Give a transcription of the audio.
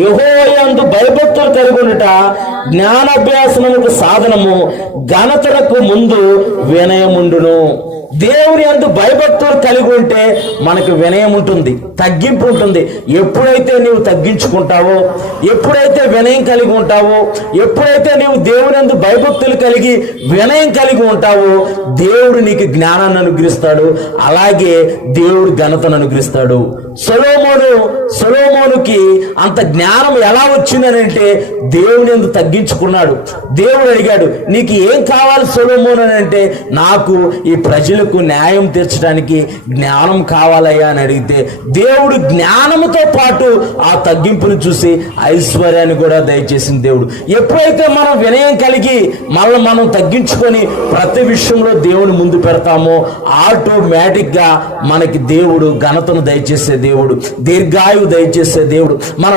యెహోవాయందు భయభక్తులు కలిగి ఉండుట జ్ఞానాభ్యాసనముకు సాధనము, ఘనతలకు ముందు వినయముండును. దేవుని యందు భయభక్తులు కలిగి ఉంటే మనకు వినయం ఉంటుంది, తగ్గింపు ఉంటుంది. ఎప్పుడైతే నీవు తగ్గించుకుంటావో, ఎప్పుడైతే వినయం కలిగి ఉంటావో, ఎప్పుడైతే నీవు దేవుని యందు భయభక్తులు కలిగి వినయం కలిగి ఉంటావో, దేవుడు నీకు జ్ఞానాన్ని అనుగ్రహిస్తాడు, అలాగే దేవుడు ఘనతను అనుగ్రహిస్తాడు. సొలొమోనుకి అంత జ్ఞానం ఎలా వచ్చిందని అంటే దేవుని యందు తగ్గించుకున్నాడు. దేవుడు అడిగాడు, నీకు ఏం కావాలి సొలొమోను అని అంటే, నాకు ఈ ప్రజలకు న్యాయం తీర్చడానికి జ్ఞానం కావాలయ్యా అని అడిగితే, దేవుడు జ్ఞానముతో పాటు ఆ తగ్గింపును చూసి ఐశ్వర్యాన్ని కూడా దయచేసిన దేవుడు. ఎప్పుడైతే మనం వినయం కలిగి మనం తగ్గించుకొని ప్రతి విషయంలో దేవుని ముందు పెడతామో, ఆటోమేటిక్గా మనకి దేవుడు ఘనతను దయచేసే దేవుడు, దీర్ఘాయువు దయచేసే దేవుడు, మన